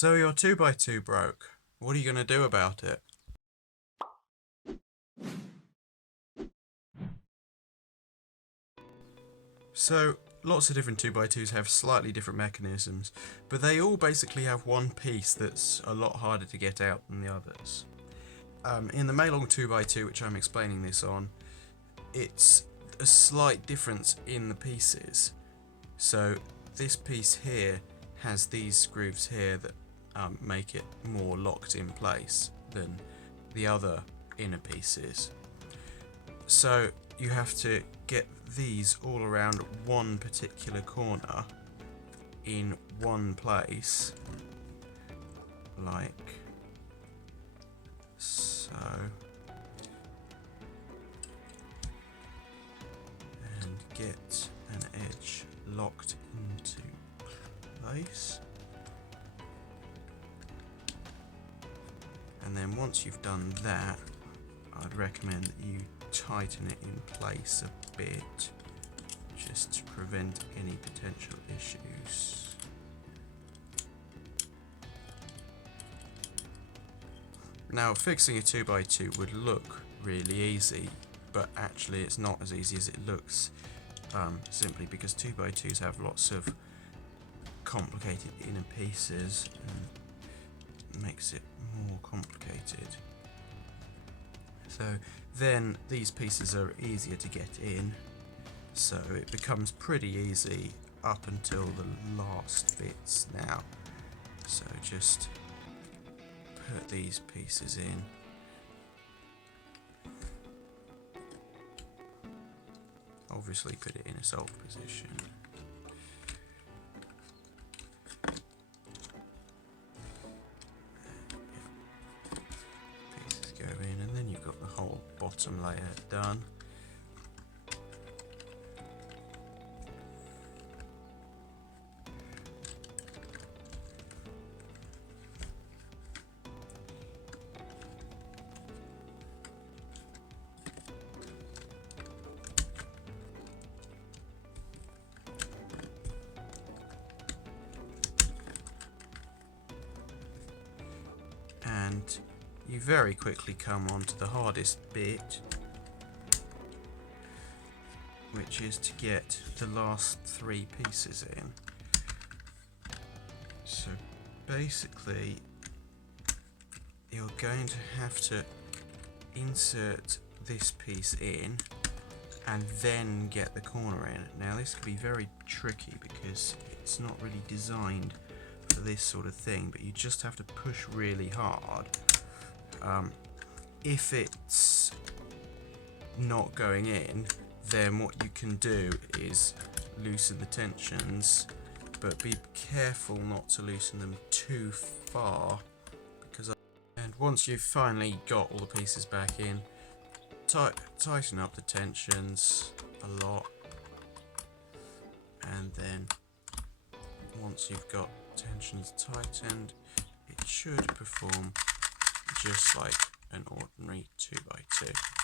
So your 2x2 broke. What are you going to do about it? So lots of different 2x2s have slightly different mechanisms, but they all basically have one piece that's a lot harder to get out than the others. In the Maylong 2x2, which I'm explaining this on, it's a slight difference in the pieces. So this piece here has these grooves here that make it more locked in place than the other inner pieces. So you have to get these all around one particular corner in one place, like so, and get an edge locked into place. And then once you've done that, I'd recommend that you tighten it in place a bit, just to prevent any potential issues. Now, fixing a 2x2 would look really easy, but actually it's not as easy as it looks, simply because 2x2s have lots of complicated inner pieces and makes it more complicated. So then these pieces are easier to get in, so it becomes pretty easy up until the last bits now. So just put these pieces in. Obviously put it in a soft position. Pieces go in, and then you've got the whole bottom layer done. And you very quickly come on to the hardest bit, which is to get the last three pieces in. So basically you're going to have to insert this piece in and then get the corner in. Now this can be very tricky because it's not really designed for this sort of thing, but you just have to push really hard. If it's not going in, then what you can do is loosen the tensions, but be careful not to loosen them too far, and once you've finally got all the pieces back in, tighten up the tensions a lot, and then once you've got tensions tightened, it should perform just like an ordinary 2x2.